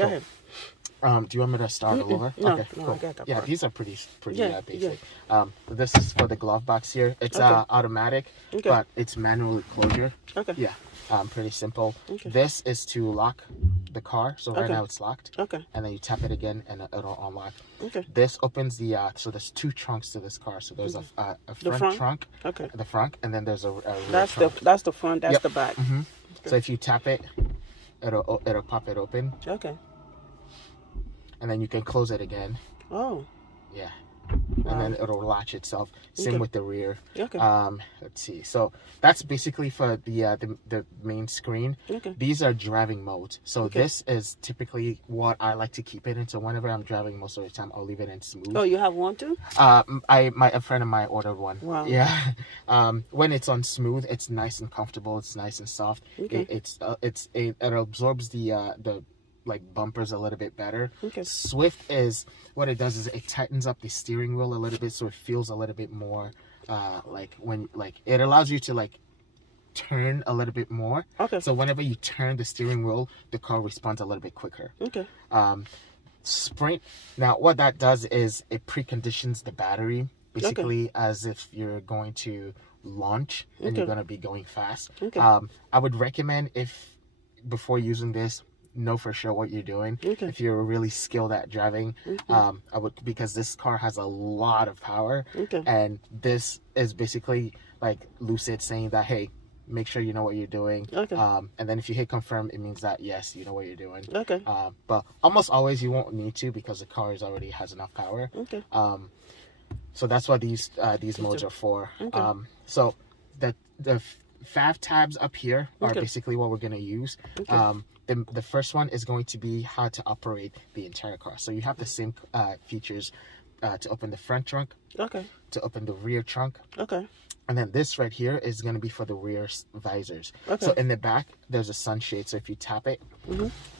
Go ahead. Do you want me to start all over? No, Okay, no, cool. I got that Yeah, part. these are pretty Yeah, basic. This is for the glove box here. It's Okay. automatic, Okay. but it's manual closure. Okay. Yeah, pretty simple. Okay. This is to lock the car. So right Okay. now it's locked. Okay. And then you tap it again, and it'll unlock. Okay. This opens the so there's two trunks to this car. So there's a front trunk, Okay. the front, and then there's a rear That's trunk. that's the front. That's Yep. the back. Mm-hmm. So if you tap it, it'll pop it open, Okay. and then you can close it again. Oh. Yeah. Wow. And then it'll latch itself. Same Okay. with the rear. Okay. Let's see. So that's basically for the main screen. Okay. These are driving modes. So Okay. this is typically what I like to keep it in. So whenever I'm driving, most of the time I'll leave it in smooth. Oh, you have one too? A friend of mine ordered one. Wow. Yeah. When it's on smooth, it's nice and comfortable. It's nice and soft. Okay. It absorbs the like bumpers a little bit better. Okay. Swift is what it does is it tightens up the steering wheel a little bit, so it feels a little bit more like when it allows you to like turn a little bit more. Okay. So whenever you turn the steering wheel, the car responds a little bit quicker. Okay. Sprint, now what that does is it preconditions the battery basically as if you're going to launch and you're going to be going fast. Okay. I would recommend, if before using this, know for sure what you're doing. Okay. If you're really skilled at driving, I would, because this car has a lot of power. Okay. And this is basically like Lucid saying that, hey, make sure you know what you're doing. Okay. And then if you hit confirm, it means that yes, you know what you're doing. Okay. But almost always you won't need to, because the car already has enough power. Okay. So that's what these modes are for. Okay. So the fav tabs up here are Okay. basically what we're going to use. Okay. The first one is going to be how to operate the entire car. So you have the same features to open the front trunk, Okay. to open the rear trunk, Okay. and then this right here is going to be for the rear visors. Okay. So in the back, there's a sunshade. So if you tap it,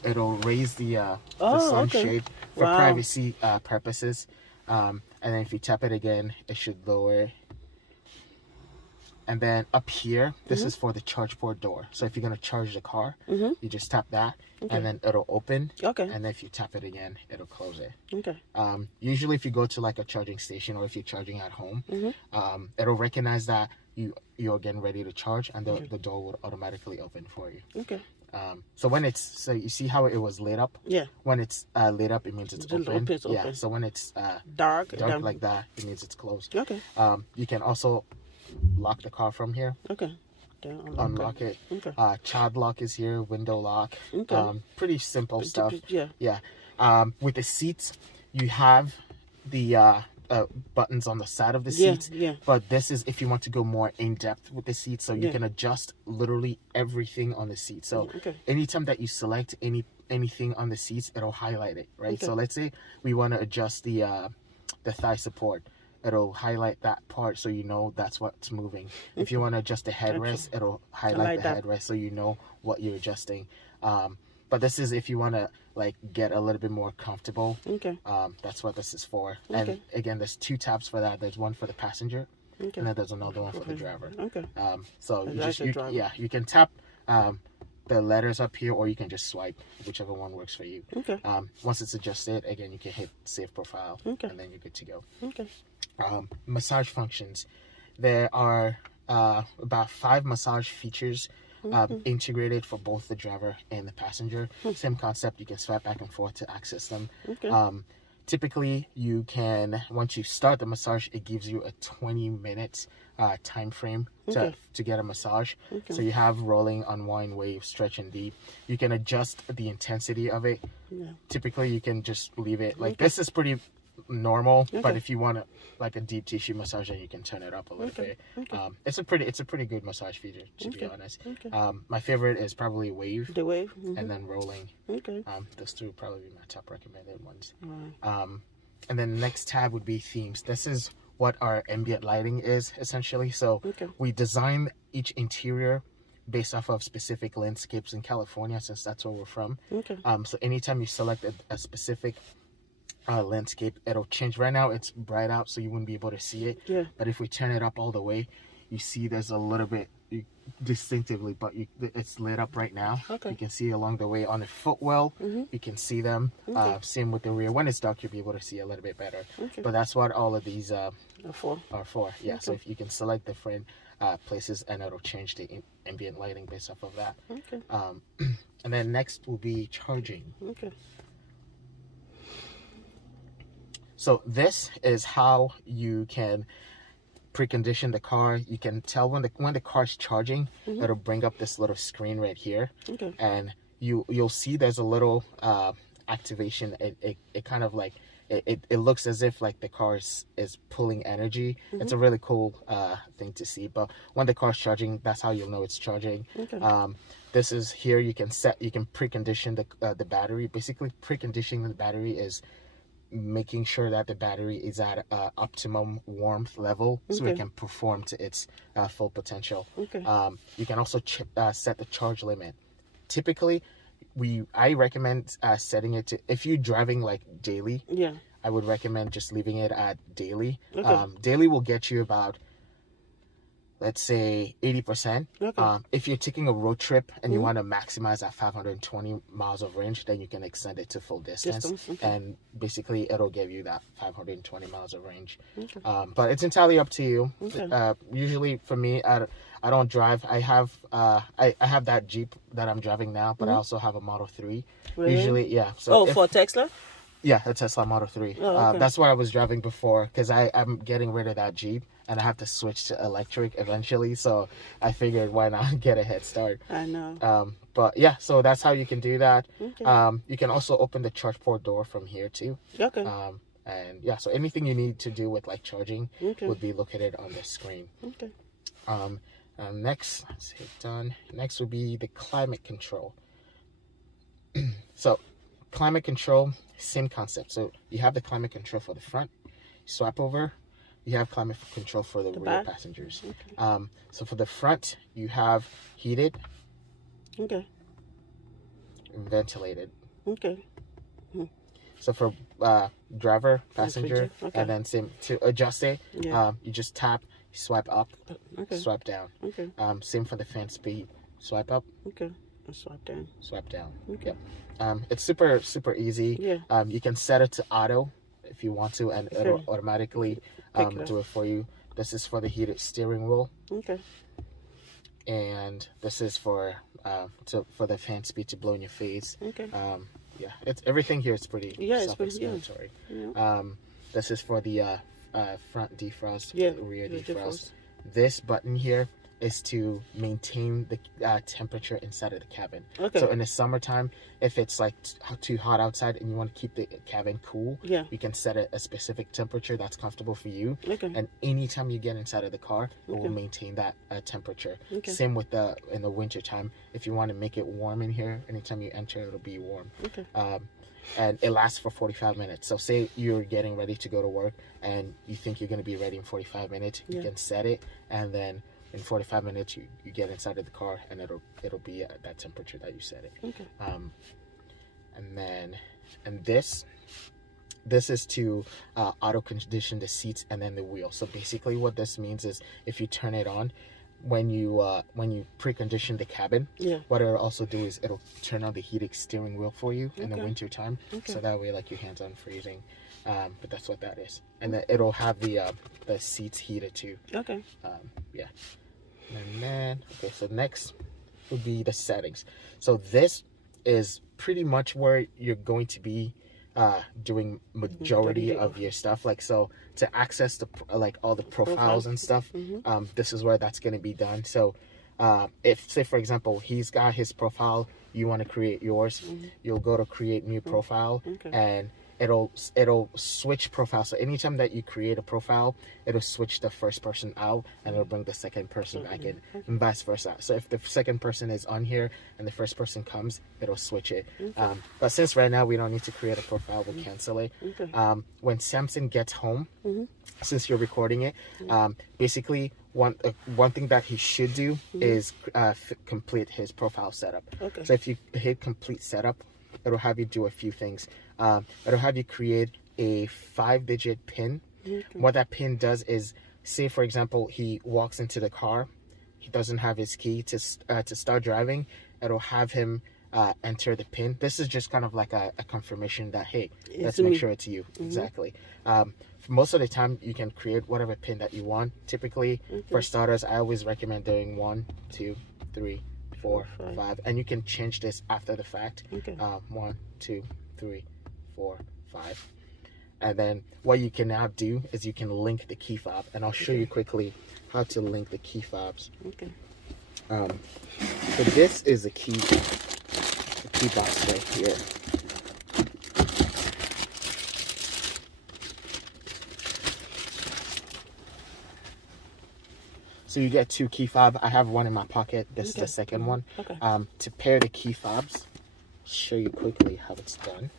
it'll raise the Oh, okay. sunshade for Wow. privacy purposes. And then if you tap it again, it should lower. And then up here, this is for the charge port door. So if you're going to charge the car, you just tap that, and then it'll open. Okay. And then if you tap it again, it'll close it. Okay. Usually if you go to like a charging station, or if you're charging at home, it'll recognize that you're getting ready to charge, and the door will automatically open for you. Okay. So when so you see how it was lit up? Yeah. When it's lit up, it means it's open. It's Yeah. open. So when it's Dark. like that, it means it's closed. Okay. You can also lock the car from here. Okay. Down, Unlock it. Okay. Child lock is here. Window lock. Okay. Pretty simple stuff. Yeah. Yeah. With the seats, you have the buttons on the side of the seats. Yeah. But this is if you want to go more in depth with the seats, so you Yeah. can adjust literally everything on the seat. So Okay. anytime that you select anything on the seats, it'll highlight it, right? Okay. So let's say we want to adjust the thigh support. It'll highlight that part so you know that's what's moving. If you want to adjust the headrest, it'll highlight the headrest so you know what you're adjusting. But this is if you want to like get a little bit more comfortable. Okay. That's what this is for. Okay. And again, there's two tabs for that. There's one for the passenger, Okay. and then there's another one for the driver. Okay. So That's the driver. you can tap the letters up here, or you can just swipe, whichever one works for you. Okay. Once it's adjusted, again, you can hit save profile, Okay. and then you're good to go. Okay. Massage functions. There are about 5 massage features integrated for both the driver and the passenger. Same concept. You can swipe back and forth to access them. Okay. Typically, you can, once you start the massage, it gives you a 20-minute time frame to get a massage. Okay. So you have rolling, unwind, wave, stretch, and deep. You can adjust the intensity of it. Yeah. Typically, you can just leave it like this is pretty normal, but Okay. if you want like a deep tissue massage, then you can turn it up a little Okay. bit. Okay. It's a pretty good massage feature, to be honest. Okay. My favorite is probably wave The wave. and then rolling. Okay. Those two would probably be my top recommended ones. Right. And then the next tab would be themes. This is what our ambient lighting is essentially. So Okay. we design each interior based off of specific landscapes in California, since that's where we're from. Okay. So anytime you select a specific landscape, it'll change. Right now it's bright out, so you wouldn't be able to see it. Yeah. But if we turn it up all the way, you see there's a little bit distinctively, but it's lit up right now. Okay. You can see along the way on the footwell. You can see them. Same with the rear. When it's dark, you'll be able to see a little bit better. Okay. But that's what all of these are for. Yeah. So if you can select different places, and it'll change the ambient lighting based off of that. Okay. And then next will be charging. Okay. So this is how you can precondition the car. You can tell when the car's charging. It'll bring up this little screen right here. Okay. And you'll see there's a little activation. It kind of like it looks as if like the car is pulling energy. It's a really cool thing to see. But when the car's charging, that's how you'll know it's charging. Okay. This is here. You can precondition the battery. Basically, preconditioning the battery is making sure that the battery is at optimum warmth level, so it can perform to its full potential. Okay. You can also set the charge limit. Typically, I recommend setting it to, if you're driving like daily, Yeah. I would recommend just leaving it at daily. Okay. Daily will get you about, let's say, 80%. Okay. If you're taking a road trip and you want to maximize that 520 miles of range, then you can extend it to full distance. Okay. And basically it'll give you that 520 miles of range. Okay. But it's entirely up to you. Okay. Usually for me, I don't drive. I have that Jeep that I'm driving now, but I also have a Model 3. Really? Usually, yeah. So for Tesla? yeah, a Tesla Model 3. Oh, okay. That's what I was driving before, because I'm getting rid of that Jeep and I have to switch to electric eventually. So I figured, why not get a head start? I know. But yeah, so that's how you can do that. Okay. You can also open the charge port door from here too. Okay. And yeah, so anything you need to do with like charging Okay. would be located on the screen. Okay. Next, let's hit done. Next would be the climate control. So climate control, same concept. So you have the climate control for the front. Swap over, you have climate control for the rear back? passengers. Okay. So for the front, you have heated, Okay. and ventilated. Okay. So for driver, passenger, Okay. and then same to adjust it. Yeah. You just tap, swipe up, Okay. swipe down. Okay. Same for the fan speed. Swipe up, Okay. And swipe down. swipe down. Okay. Yep. It's super easy. Yeah. You can set it to auto if you want to, and it'll automatically Pick it do it for you. This is for the heated steering wheel, Okay. and this is for the fan speed to blow in your face. Okay. Yeah, it's everything here is pretty It's pretty self-explanatory. Yeah. This is for the front defrost, Yeah, rear the defrost. This button here is to maintain the temperature inside of the cabin. Okay. So in the summertime, if it's like too hot outside and you want to keep the cabin cool, Yeah. you can set a specific temperature that's comfortable for you. Okay. And anytime you get inside of the car, it Okay. will maintain that temperature. Okay. Same with in the winter time. If you want to make it warm in here, anytime you enter, it'll be warm. Okay. And it lasts for 45 minutes. So say you're getting ready to go to work and you think you're going to be ready in 45 minutes, you Yeah. can set it, and then in 45 minutes you get inside of the car and it'll be at that temperature that you set it. Okay. And this is to auto condition the seats and then the wheel. So basically what this means is if you turn it on, when you precondition the cabin, Yeah. what it'll also do is it'll turn on the heated steering wheel for you in the Okay. winter time. Okay. So that way like your hands aren't freezing. But that's what that is. And then it'll have the seats heated too. Okay. Yeah. And then okay, so next would be the settings. So this is pretty much where you're going to be doing majority of your stuff. Like, so to access the like all the profiles and stuff, this is where that's going to be done. So if, say for example, he's got his profile, you want to create yours, you'll go to create new profile, Okay. and it'll switch profile. So anytime that you create a profile, it'll switch the first person out and it'll bring the second person back in, and vice versa. So if the second person is on here and the first person comes, it'll switch it. But since right now we don't need to create a profile, we'll cancel it. Okay. When Samson gets home, since you're recording it, basically one thing that he should do is complete his profile setup. Okay. So if you hit complete setup, it'll have you do a few things. It'll have you create a 5-digit PIN. Okay. What that PIN does is, say for example, he walks into the car he doesn't have his key to start driving, it'll have him enter the pin. This is just kind of like a confirmation that, hey, let's make sure it's you. Exactly. Most of the time you can create whatever pin that you want. Typically for starters, I always recommend doing 1, 2, 3, 4, 5, and you can change this after the fact. 1, 2, 3, 4, 5. And then what you can now do is you can link the key fob, and I'll show you quickly how to link the key fobs. So this is the key box right here. So you get 2 key fob. I have one in my pocket. This is the second one. To pair the key fobs, show you quickly how it's done.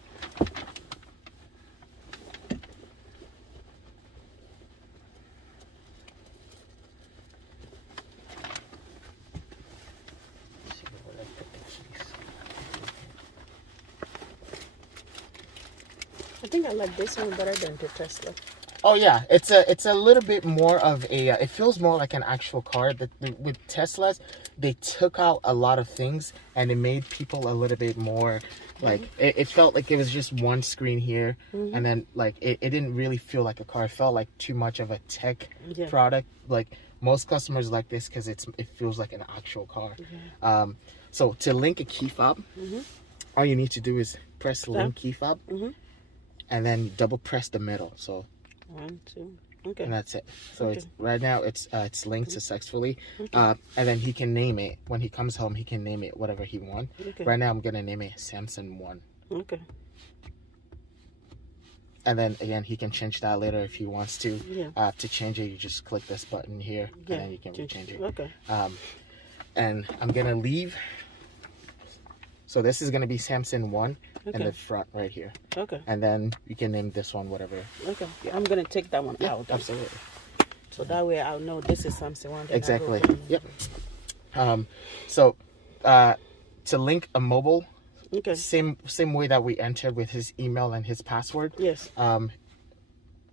I think I like this one better than the Tesla. Oh yeah, it's a little bit more of a. It feels more like an actual car. With Teslas, they took out a lot of things and it made people a little bit more like. It felt like it was just one screen here, and then like it didn't really feel like a car. It felt like too much of a tech product. Like most customers like this because it feels like an actual car. So to link a key fob, all you need to do is press link key fob, and then double press the middle. So 1, 2, and that's it. So it's right now it's linked successfully, and then he can name it when he comes home. He can name it whatever he wants. Right now I'm gonna name it Samson 1. And then again he can change that later if he wants to. To change it, you just click this button here, and then you can change it. And I'm gonna leave. So this is gonna be Samson 1. In the front right here. And then you can name this one whatever. I'm gonna take that one out. Absolutely. So that way I'll know this is Samson 1. Exactly. Yep. So to link a mobile, same way that we entered with his email and his password.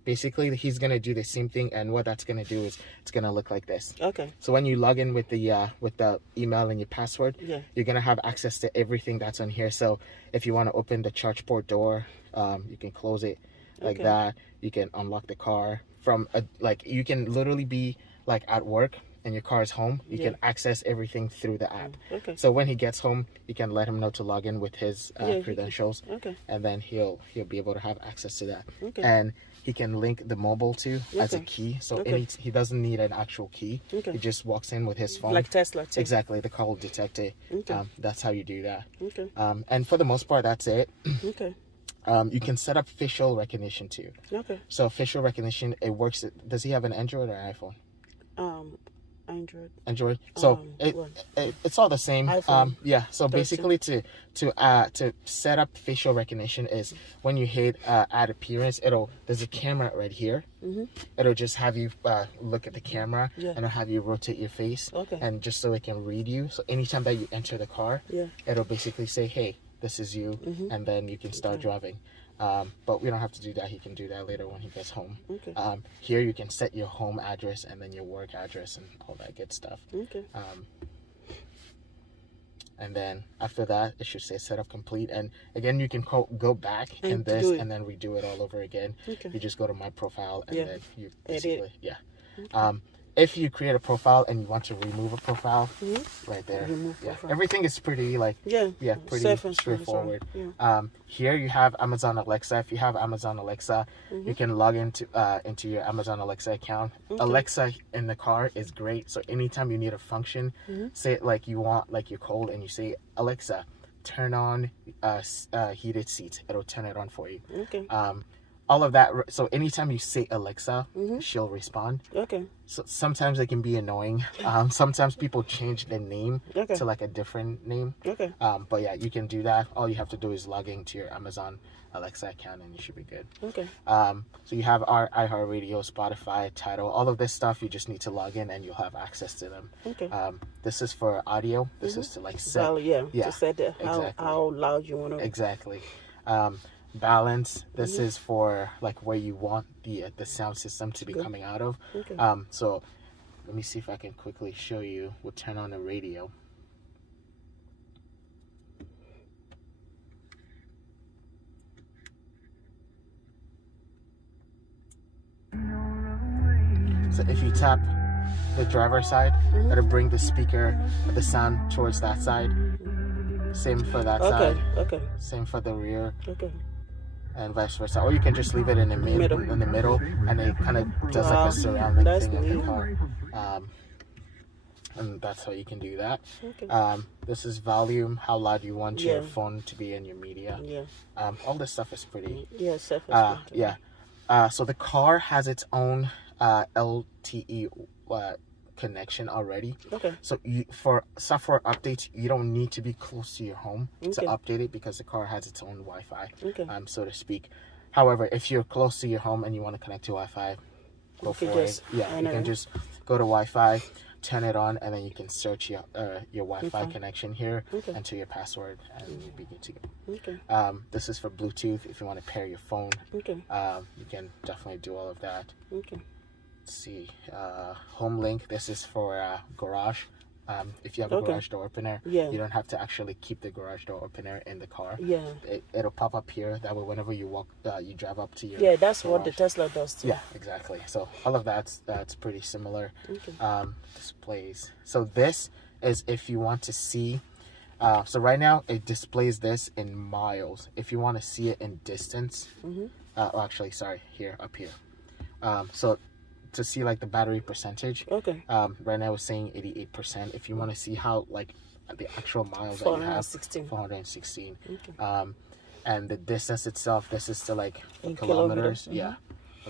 Basically he's gonna do the same thing, and what that's gonna do is it's gonna look like this. So when you log in with the email and your password, you're gonna have access to everything that's on here. So if you want to open the charge port door, you can close it like that. You can unlock the car from like you can literally be like at work and your car is home. You can access everything through the app. So when he gets home, you can let him know to log in with his credentials, and then he'll be able to have access to that. And he can link the mobile too as a key. So he doesn't need an actual key. He just walks in with his phone. Like Tesla too. Exactly. The car will detect it. That's how you do that. And for the most part, that's it. You can set up facial recognition too. So facial recognition, it works. Does he have an Android or an iPhone? Android. So it's all the same. So basically to set up facial recognition is when you hit add appearance, there's a camera right here. It'll just have you look at the camera, and it'll have you rotate your face, and just so it can read you. So anytime that you enter the car, it'll basically say, hey, this is you, and then you can start driving. But we don't have to do that. He can do that later when he gets home. Here you can set your home address and then your work address and all that good stuff. And then after that, it should say setup complete. And again, you can go back in this and then redo it all over again. You just go to my profile and then you basically if you create a profile and you want to remove a profile, right there. Everything is pretty pretty straightforward. Here you have Amazon Alexa. If you have Amazon Alexa, you can log into your Amazon Alexa account. Alexa in the car is great. So anytime you need a function, say it like you want, like you're cold, and you say, Alexa, turn on heated seats. It'll turn it on for you. All of that. So anytime you say Alexa, she'll respond. So sometimes it can be annoying. Sometimes people change their name to like a different name. But yeah, you can do that. All you have to do is log into your Amazon Alexa account and you should be good. So you have our iHeartRadio, Spotify, Tidal, all of this stuff. You just need to log in and you'll have access to them. This is for audio. This is to like set. To set how loud you want to. Exactly. Balance, this is for like where you want the sound system to be coming out of. So let me see if I can quickly show you. We'll turn on the radio. So if you tap the driver's side, it'll bring the speaker, the sound towards that side. Same for that side. Okay. Same for the rear. Okay. And vice versa. Or you can just leave it in the middle, and it kind of does like a surrounding thing of the car. And that's how you can do that. Okay. This is volume, how loud you want your phone to be in your media. Yeah. All this stuff is pretty. Yeah, yeah. So the car has its own LTE connection already. Okay. So for software updates, you don't need to be close to your home to update it because the car has its own Wi-Fi, so to speak. However, if you're close to your home and you want to connect to Wi-Fi, go for it. Yeah, you can just go to Wi-Fi, turn it on, and then you can search your Wi-Fi connection here, enter your password, and you'll be good to go. Okay. This is for Bluetooth. If you want to pair your phone, you can definitely do all of that. Okay. See, home link. This is for garage. If you have a garage door opener, you don't have to actually keep the garage door opener in the car. Yeah, it'll pop up here. That way, whenever you walk, you drive up to your that's garage. what the Tesla does too. Yeah, exactly. So all of that's pretty similar. Okay. Displays. So this is if you want to see. So right now it displays this in miles. If you want to see it in distance, actually, sorry, up here. So to see like the battery percentage, right now it's saying 88%. If you want to see how like the actual miles that you have, 416. And the distance itself, this is to like in kilometers,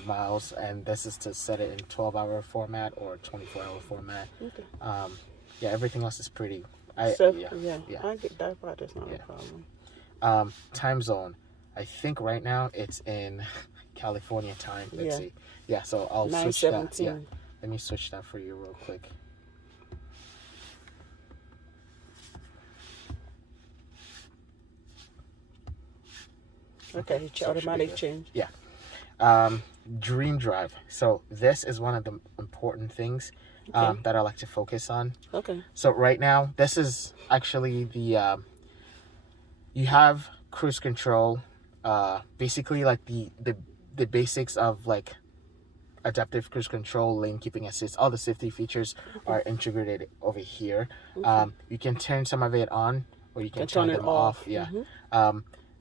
miles, and this is to set it in 12-hour format or 24-hour format. Everything else is pretty. I get that part. Is not a problem. Time zone, I think right now it's in California time. Let's see. Yeah, so I'll switch that. Yeah, let me switch that for you real quick. Okay, automatic change. Yeah. Dream drive. So this is one of the important things that I like to focus on. Okay. So right now, this is actually the you have cruise control, basically like the basics of like adaptive cruise control, lane keeping assist, all the safety features are integrated over here. You can turn some of it on or you can turn them off.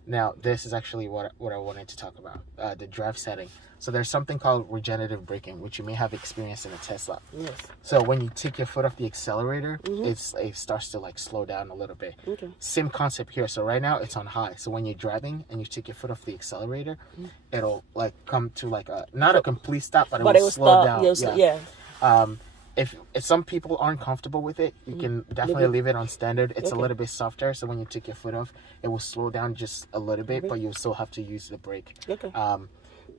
Now this is actually what I wanted to talk about, the drive setting. So there's something called regenerative braking, which you may have experienced in a Tesla. Yes. So when you take your foot off the accelerator, it starts to like slow down a little bit. Same concept here. So right now it's on high. So when you're driving and you take your foot off the accelerator, it'll like come to like not a complete stop, but it will slow down. If some people aren't comfortable with it, you can definitely leave it on standard. It's a little bit softer, so when you take your foot off, it will slow down just a little bit, but you'll still have to use the brake.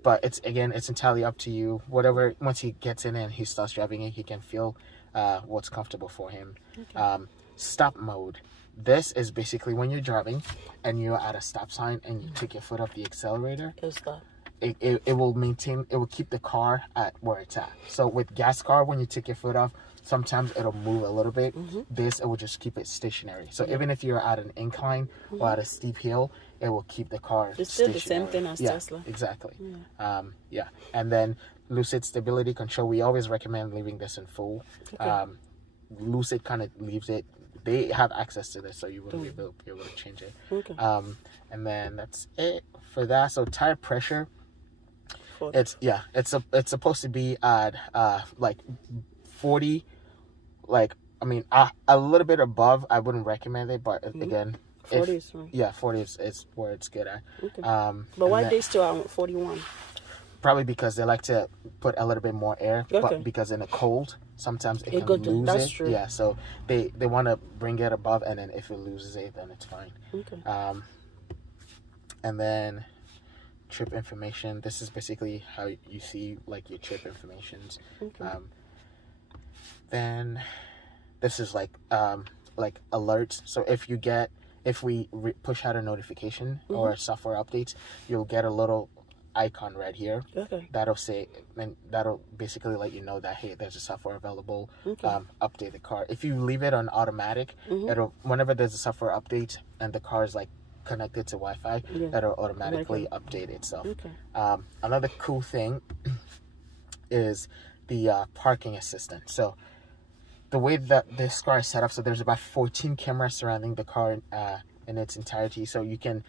But it's entirely up to you. Whatever, once he gets in and he starts driving it, he can feel what's comfortable for him. Stop mode. This is basically when you're driving and you're at a stop sign and you take your foot off the accelerator. It'll stop. It will keep the car at where it's at. So with gas car, when you take your foot off, sometimes it'll move a little bit. This, it will just keep it stationary. So even if you're at an incline or at a steep hill, it will keep the car It's still stationary. the same thing as Tesla. Exactly. And then Lucid stability control, we always recommend leaving this in full. Lucid kind of leaves it. They have access to this, so you wouldn't be able to change it. And then that's it for that. So tire pressure, it's supposed to be at like 40, like I mean a little bit above. I wouldn't recommend it, but again, 40 is fine. 40 is where it's good at. But why they still are 41? Probably because they like to put a little bit more air, but because in the cold sometimes it can lose that's it. True. Yeah, so they want to bring it above, and then if it loses it, then it's fine. And then trip information. This is basically how you see like your trip informations. Then this is like alerts. So if we push out a notification or software updates, you'll get a little icon right here. Okay. That'll say, and that'll basically let you know that, hey, there's a software available. Update the car. If you leave it on automatic, it'll, whenever there's a software update and the car is like connected to Wi-Fi, it'll automatically update itself. Another cool thing is the parking assistant. So the way that this car is set up, so there's about 14 cameras surrounding the car in its entirety, so you can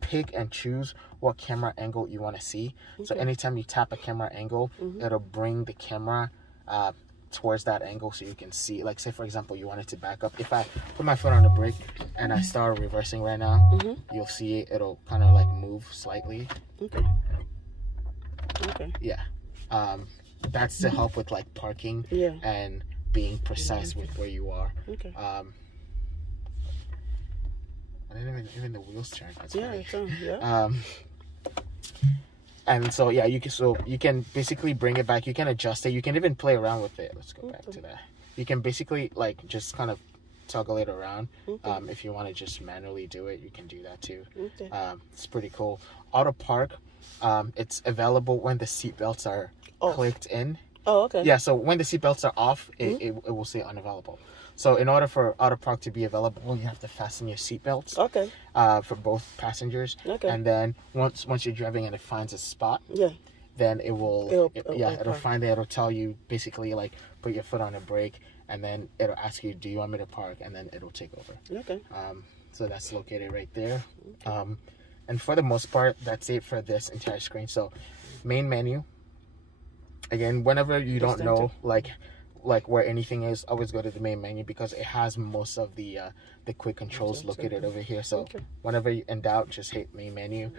pick and choose what camera angle you want to see. So anytime you tap a camera angle, it'll bring the camera towards that angle so you can see. Like, say for example, you wanted to back up. If I put my foot on the brake and I start reversing right now, you'll see it, it'll kind of like move slightly. Yeah. That's to help with like parking and being precise with where you are. And even the wheels turn. That's funny. And so yeah, you can basically bring it back. You can adjust it. You can even play around with it. Let's go back to that. You can basically like just kind of toggle it around. If you want to just manually do it, you can do that too. It's pretty cool. Auto park. It's available when the seat belts are clicked in. Yeah, so when the seat belts are off, it will say unavailable. So in order for auto park to be available, you have to fasten your seat belts. For both passengers. And then once you're driving and it finds a spot, then it'll find it. It'll tell you basically like put your foot on the brake, and then it'll ask you, do you want me to park? And then it'll take over. So that's located right there. And for the most part, that's it for this entire screen. So main menu. Again, whenever you don't know like where anything is, always go to the main menu because it has most of the quick controls located over here. So whenever you're in doubt, just hit main menu.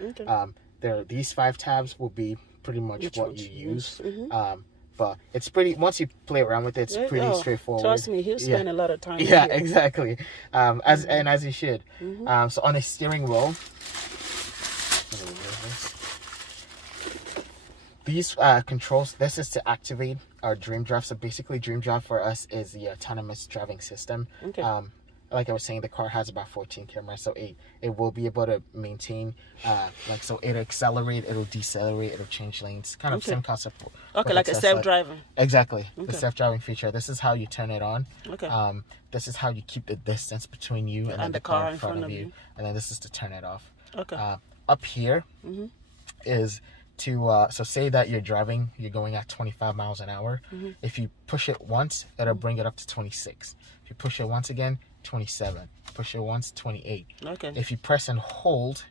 These 5 tabs will be pretty much what you use. But it's pretty, once you play around with it, it's pretty straightforward. Trust me, he'll spend a lot of time. Yeah, exactly. As you should. So on a steering wheel, these controls, this is to activate our Dream Drive. So basically, Dream Drive for us is the autonomous driving system. Like I was saying, the car has about 14 cameras, so it will be able to maintain, so it'll accelerate, it'll decelerate, it'll change lanes. Kind of same concept. Like a self-driving. Exactly. The self-driving feature. This is how you turn it on. This is how you keep the distance between you and the car in front of you. And then this is to turn it off. Up here is to so say that you're driving, you're going at 25 miles an hour. If you push it once, it'll bring it up to 26. If you push it once again, 27. Push it once, 28. If you press and hold,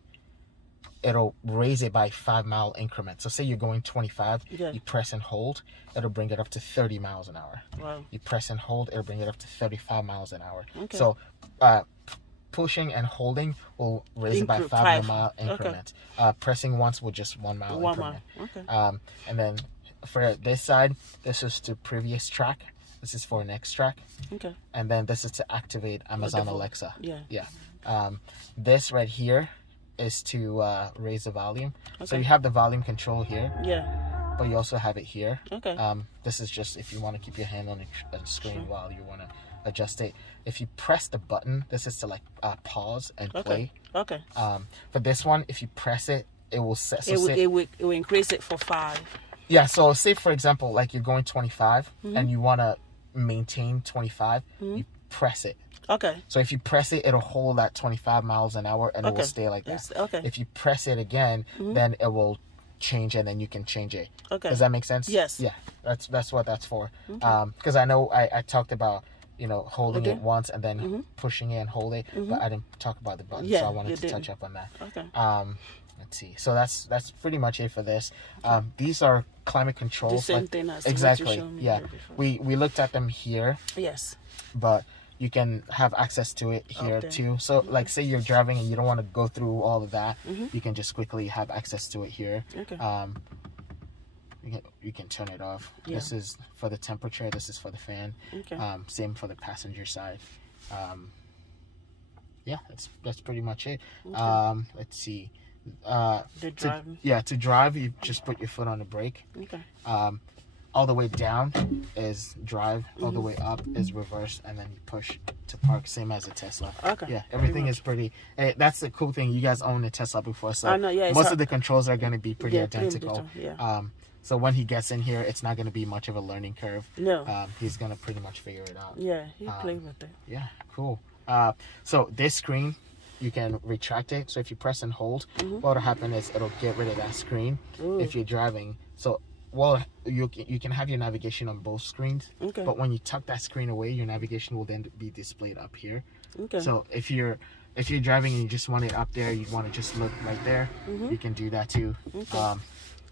it'll raise it by 5-mile increments. So say you're going 25, you press and hold, it'll bring it up to 30 miles an hour. You press and hold, it'll bring it up to 35 miles an hour. So pushing and holding will raise it by 5-mile increments. Pressing once will just 1-mile increment. And then for this side, this is to previous track. This is for next track. And then this is to activate Amazon Alexa. This right here is to raise the volume. So you have the volume control here. But you also have it here. This is just if you want to keep your hand on the screen while you want to adjust it. If you press the button, this is to like pause and play. For this one, if you press it, it will set. So it will increase it for 5. Yeah. So say for example, like you're going 25 and you want to maintain 25, you press it. So if you press it, it'll hold at 25 miles an hour and it will stay like that. If you press it again, then it will change and then you can change it. Does that make sense? Yes. Yeah. That's what that's for. Because I know I talked about holding it once and then pushing it and hold it, but I didn't talk about the button, so I wanted to touch up on that. Let's see. So that's pretty much it for this. These are climate controls. The same thing as exactly. Yeah. We looked at them here. Yes. But you can have access to it here too. So like say you're driving and you don't want to go through all of that, you can just quickly have access to it here. You can turn it off. This is for the temperature. This is for the fan. Same for the passenger side. Yeah, that's pretty much it. Let's see. To drive, you just put your foot on the brake. all the way down is drive, all the way up is reverse, and then you push to park, same as a Tesla. Okay. Yeah, everything is pretty. That's the cool thing. You guys owned a Tesla before, so I know, yeah, most of the controls are going to be pretty identical. Yeah. So when he gets in here, it's not going to be much of a learning curve. No. He's going to pretty much figure it out. Yeah, he played with it. Yeah, cool. So this screen, you can retract it. So if you press and hold, what will happen is it'll get rid of that screen if you're driving. So you can have your navigation on both screens, but when you tuck that screen away, your navigation will then be displayed up here. So if you're driving and you just want it up there, you want to just look right there, you can do that too.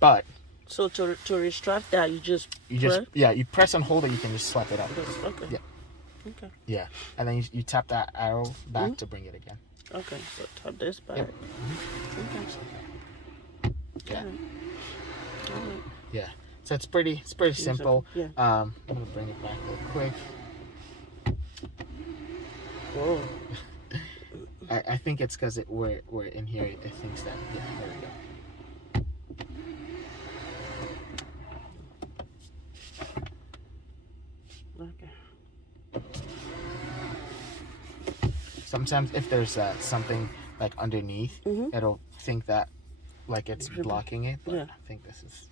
But so to retract that, you just you press and hold it, you can just swipe it up. Okay. Yeah. Okay. Yeah, and then you tap that arrow back to bring it again. Okay, so tap this back. Yeah. Okay. Yeah. All right. Yeah. So it's pretty simple. Yeah. I'm gonna bring it back real quick. Whoa. I think it's because we're in here. It thinks that. Yeah. There we go. Okay. Sometimes if there's something like underneath, it'll think that like it's blocking it. But I think this is.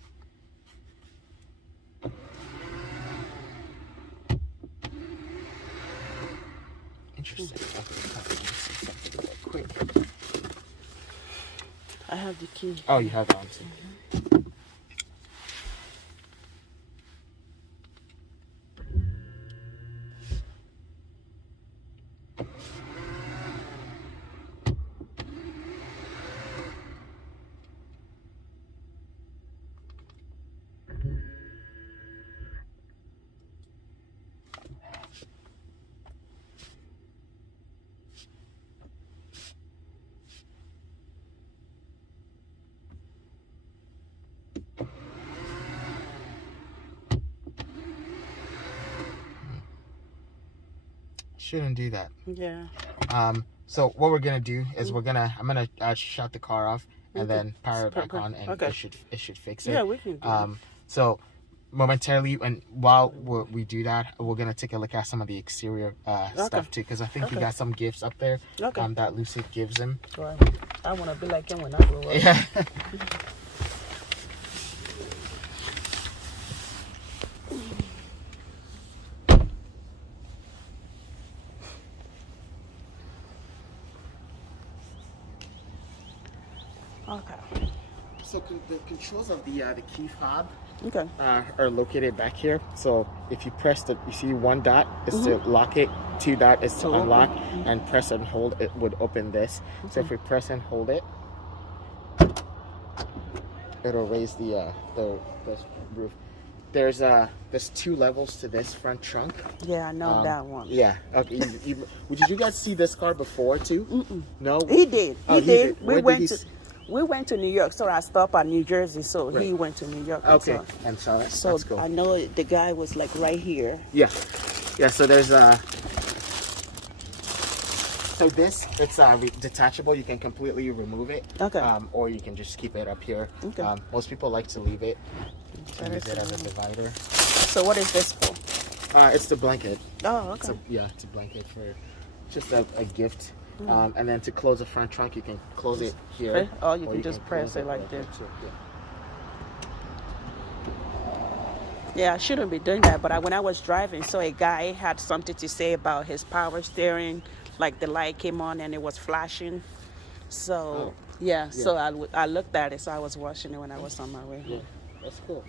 Interesting. Okay, let me see something real quick. I have the key. Oh, you have it on too. Shouldn't do that. Yeah. So what we're gonna do is I'm gonna shut the car off and then power it back on, and it should fix it. Yeah, we can do so momentarily, and while we do that, we're gonna take a look at some of the exterior stuff too, because I think you got some gifts up there that Lucid gives him. Well, I want to be like him when I grow up. Yeah. Okay. So the controls of the key fob Okay. are located back here. So if you press you see one dot is to lock it, two dot is to unlock, and press and hold it would open this. So if we press and hold it, it'll raise the roof. There's two levels to this front trunk. Yeah, I know that one. Yeah. Okay. Did you guys see this car before too? No. He did. He did. We went to New York, so I stopped at New Jersey, so he went to New York. Okay, and so that's cool. I know the guy was like right here. Yeah, so there's so this, it's detachable. You can completely remove it. Okay. Or you can just keep it up here. Okay. Most people like to leave it. Use it as a divider. So what is this for? It's the blanket. Oh, okay. It's a blanket for just a gift. And then to close the front trunk, you can close it here. Oh, you can just press it like this. Yeah, I shouldn't be doing that, but when I was driving, so a guy had something to say about his power steering, like the light came on and it was flashing. So, so I looked at it, so I was watching it when I was on my way home. Yeah, that's cool.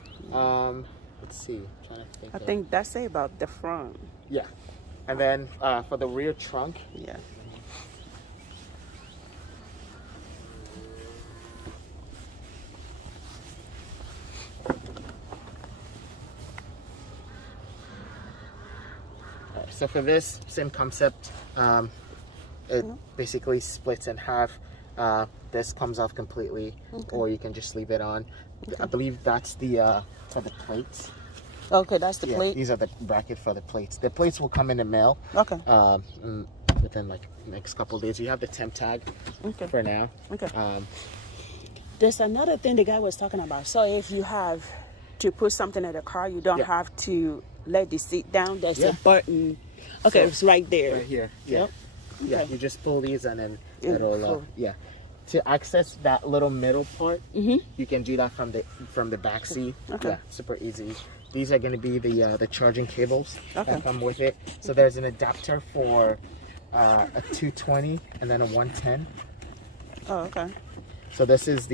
Let's see, I'm trying to think. I think that's it about the front. Yeah. And then for the rear trunk. Yeah. So for this, same concept. It basically splits in half. This comes off completely, or you can just leave it on. I believe that's the for the plates. Okay, that's the plate. These are the bracket for the plates. The plates will come in the mail. Okay. Within like next couple of days. You have the temp tag for now. Okay. There's another thing the guy was talking about. So if you have to put something in the car, you don't Yeah. have to let the seat down. There's Yeah. a button. Okay, So, it's right there. right here. Yeah. Yep. Yeah, Okay. you just pull these and then Yeah, it'll cool. yeah. To access that little middle part, Mm-hmm. you can do that from the back seat. Okay. Yeah, super easy. These are going to be the charging cables Okay. that come with it. So there's an adapter for a 220 and then a 110. Oh, okay. So this is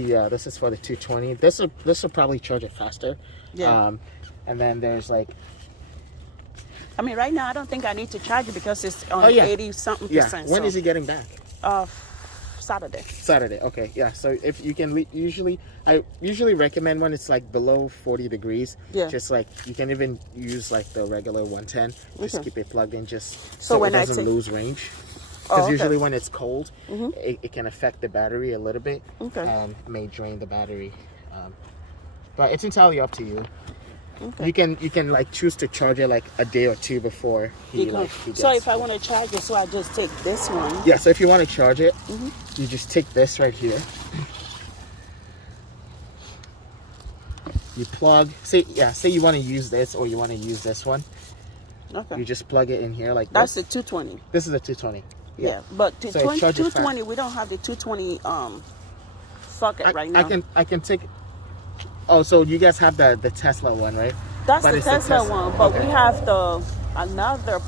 for the 220. This will probably charge it faster. Yeah. And then there's like, I mean, right now I don't think I need to charge it because it's on Oh, yeah. 80 something yeah. percent. When so, is he getting back? Saturday. Saturday. Okay. Yeah. So if you can I usually recommend when it's like below 40 degrees. Yeah. Just like you can even use like the regular 110. Just Okay. keep it plugged in, just So so when it I doesn't take- lose range. Oh, Because okay. usually when it's cold, Mhm. it can affect the battery a little bit Okay. and may drain the battery. But it's entirely up to you. Okay. You can like choose to charge it like a day or two before he Because- gets so if I want to charge it, so I just take this one. Yeah, so if you want to charge it, Mm-hmm. you just take this right here. You plug, say you want to use this or you want to use this one. Okay. You just plug it in here like That's this. the 220. This is a 220. Yeah, but the So it charges 220, we don't have the 220 socket right now. I can take. Oh, so you guys have the Tesla one, right? That's But the it's Tesla one, but okay. we have another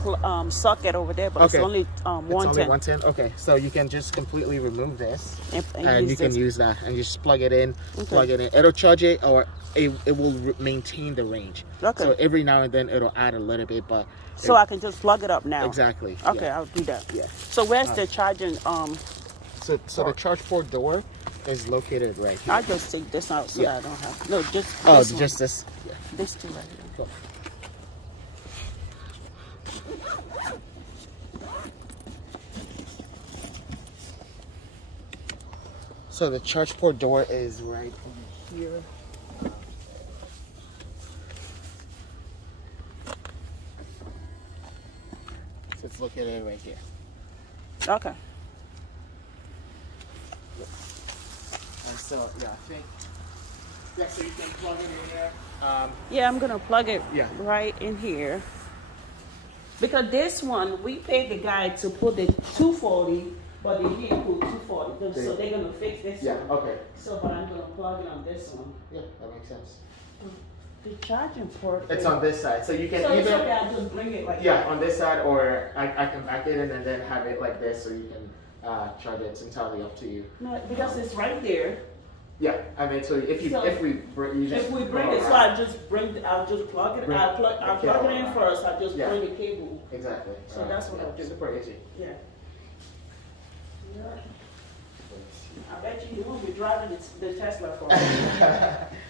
socket over there, but it's Okay. only It's only 110. 110. Okay, so you can just completely remove this, And and use you can this. use that, and just plug it in, Okay. plug it in. It'll charge it, or it will maintain the range. Okay. So every now and then it'll add a little bit, but So I can just plug it up now. exactly. Okay, yeah. I'll do that. Yeah. So where's the charging? So the charge port door is located right here. I'll just take this out so Yeah. that I don't have. No, just Oh, this one. just this. Yeah. This two right here. Cool. So the charge port door is right over here. So it's located right here. Okay. And so yeah, I think so you can plug it in there. Yeah, I'm gonna plug it Yeah. right in here. Because this one, we paid the guy to put the 240, but they didn't put 240. So they're gonna fix this Yeah. one. Okay. So, but I'm gonna plug it on this one. Yeah, that makes sense. The charging port. It's on this side, so you can So it's either okay, I'll just bring it like yeah on this side, or I can back it in and then have it like this, so you can charge it. It's entirely up to you. No, because it's right there. Yeah, I mean, so if you So you just If we bring go it, so around. I'll just plug it. Bring I'll the plug cable it in around. first. I'll just Yeah. bring the cable. Exactly. So that's what I'll do. Super easy. Yeah. I bet you won't be driving the Tesla for.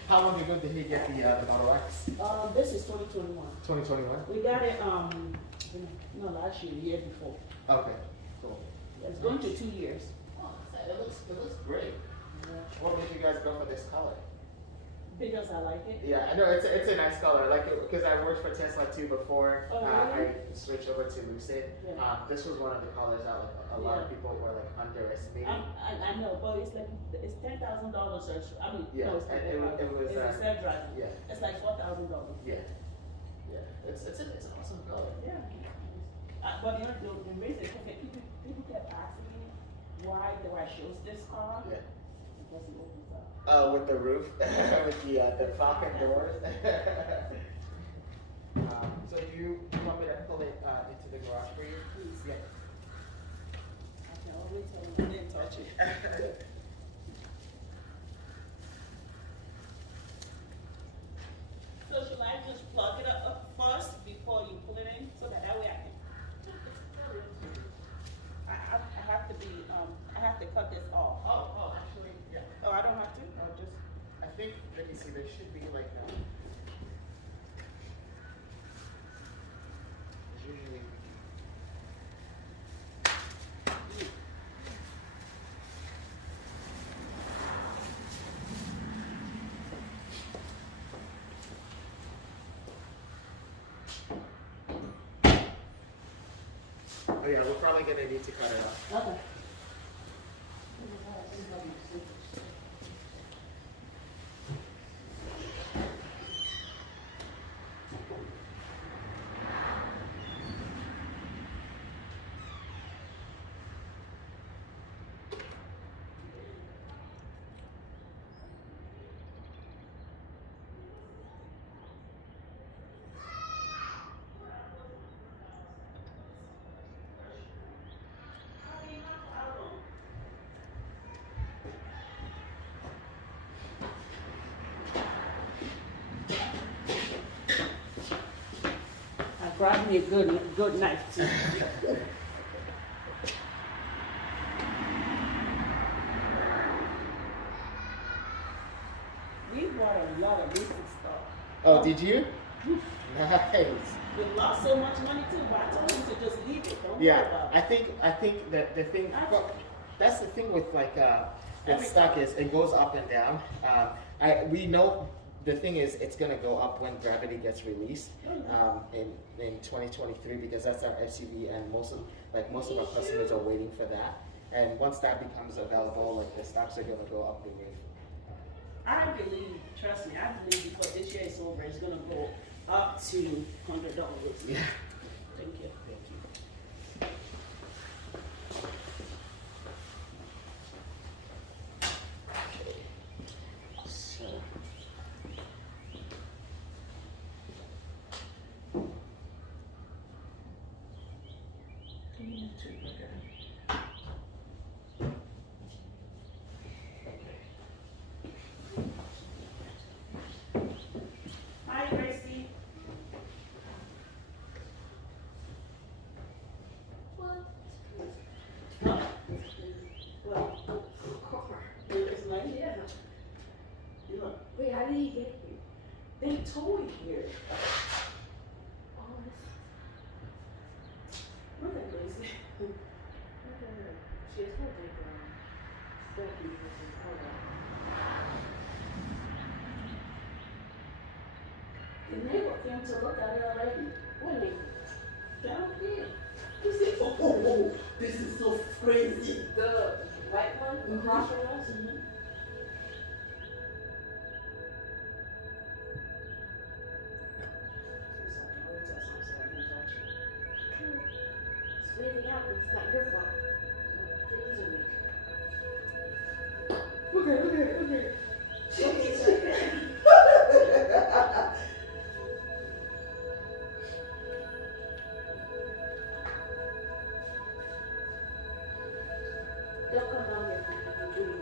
How long ago did he get the Model X? This is 2021. 2021. We got it no last year, the year before. Okay, cool. It's going to 2 years. Oh, it looks great. What made you guys go for this color? Because I like it. Yeah, I know it's a nice color. I like it because I worked for Tesla too before. Oh, really? I switched over to Lucid. Yeah. This was one of the colors that like a lot of people were like underestimating. I know, but it's like it's $10,000 or so. I mean, Yeah, no, it's and not it was, it's a self-driving. yeah. It's like $4,000. Yeah, yeah. It's an awesome color. Yeah. But you know, the reason people kept asking me why do I choose this car? Yeah. Because it opens up. With the roof, with the Falcon doors. So you want me to pull it into the garage for you? Please. Yeah. I can always tell you didn't touch it. So should I just plug it up first before you pull it in, so that way I can? I have to be I have to cut this off. Oh, actually, yeah. Oh, I don't have to. Or just. I think, let me see, there should be like that. Usually. Oh yeah, we're probably gonna need to cut it off. Okay. Grab me a good knife too. We bought a lot of Lucid stuff. Oh, did you? Nice. We lost so much money too, but I told him to just leave it. Don't worry about it. I think that the thing, well, that's the thing with like that stock is it goes up and down. We know the thing is it's gonna go up when Gravity gets released in 2023 because that's our FCV and most of our customers are waiting for that. And once that becomes available, like the stocks are gonna go up the roof. I believe, trust me, I believe before this year is over, it's gonna go up to $100. Yeah. Thank you. Thank you. Okay. So. Hi, Gracie. What? It's not here. Look. Wait, how did he get here? They towed it here. Oh, Look at Gracie. look at her. She has no background. Still beautiful. The neighbor came to look at it already. What name? Down here. You see, oh, this is so crazy. The white one? The crosser one? Mhm. If anything happens, it's not your fault. Things are weak. Look at it, look at it, look at it. They'll come down here for you.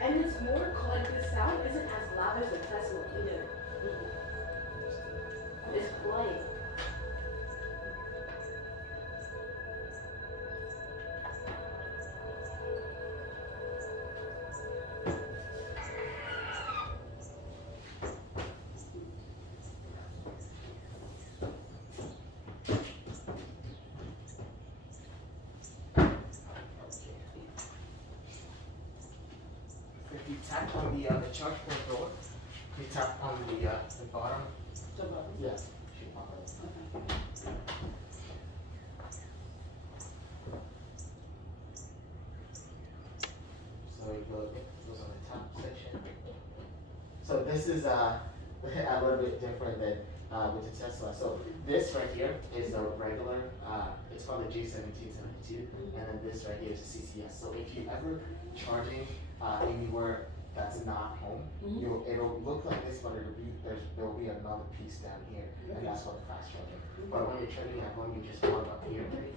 And it's more like the sound isn't as loud as the Tesla either. It's playing. If you tap on the charge port door, you tap on the bottom. The button. Yeah. Should pop up. So it goes on the top section. So this is a little bit different than with the Tesla. So this right here is the regular. It's called the G1772, and then this right here is the CCS. So if you ever charging anywhere that's not home, it'll look like this, but there'll be another piece down here, and that's what the fast charging. But when you're charging at home, you just plug up here, and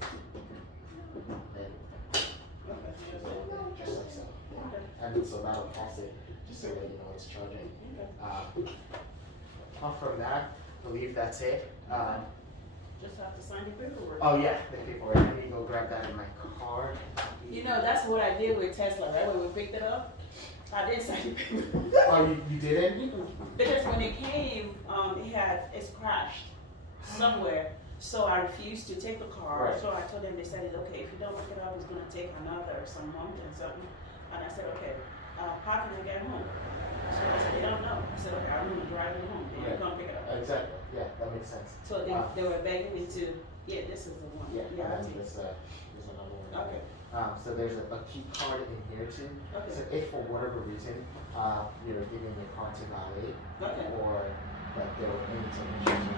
just like so. And so that'll pass it, just so that you know it's charging. Apart from that, I believe that's it. Just have to sign the paperwork. Oh yeah, the paperwork. Let me go grab that in my car. You know, that's what I did with Tesla, right? When we picked it up, I didn't sign the paperwork. Oh, you didn't? Because when it came, it's crashed somewhere. So I refused to take the car. Right. So I told them, they said, it's okay, if you don't pick it up, it's gonna take some month and something. And I said, okay, how can I get home? So they said, they don't know. I said, okay, I'm gonna drive you home, then you're gonna pick it up. Exactly. Yeah, that makes sense. So they were begging me to, this is the one. Yeah, I and then take it. there's another one. Okay. So there's a key card in here too. Okay. So if for whatever reason you're giving your car to valet, Okay. or that there were any terminations,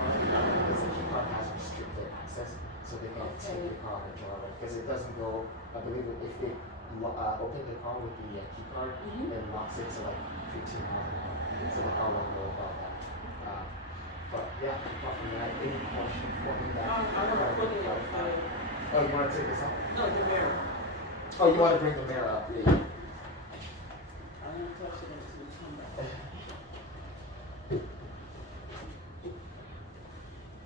because the key card has restricted access, so they can't take the car on the joyride because it doesn't go. I believe if they open the car with the key card, it locks it to like 15 miles an hour, so the car won't go above that. But yeah, apart from that, any questions for me that I want to put it on fire. Oh, you want to take this off? No, the mirror. Oh, you want to bring the mirror up? Yeah. I want to touch it until it comes back.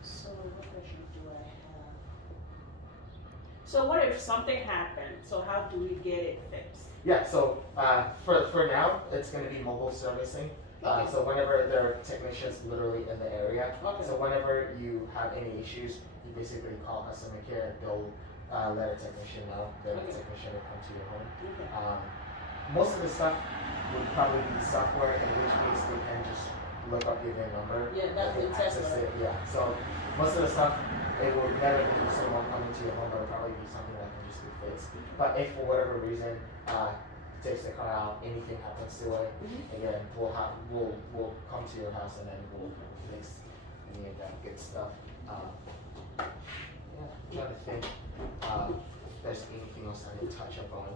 So what questions do I have? So what if something happened? So how do we get it fixed? Yeah, so for now, it's going to be mobile servicing. Okay. So whenever there are technicians literally in the area, Okay. so whenever you have any issues, you basically call customer care. They'll let a technician know. The Okay. technician will come to your home. Okay. Most of the stuff would probably be software, in which case they can just look up your VIN number. Yeah, that's and the test access one. it. Yeah, so most of the stuff, it will never be someone coming to your home, but it'll probably be something that can just be fixed. But if for whatever reason, takes the car out, anything happens to it, again, we'll come to your house and then we'll fix any of that good stuff. Yeah, I'm trying to think if there's anything else I need to touch up on.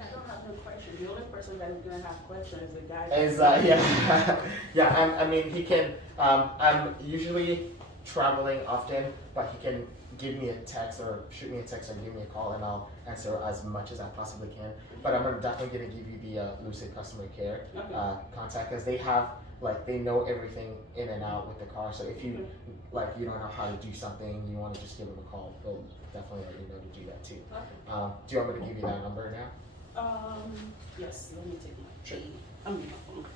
I don't have no question. The only person that is gonna have questions is the guy. Yeah, yeah. I mean, he can. I'm usually traveling often, but he can give me a text or shoot me a text or give me a call, and I'll answer as much as I possibly can. But I'm definitely gonna give you the Lucid customer care contact, because they have they know everything in and out with the car. So if you you don't know how to do something, you want to just give them a call. They'll definitely let you know to do that too. Okay. Do you want me to give you that number now? Yes, let me take my key. I'm on my phone.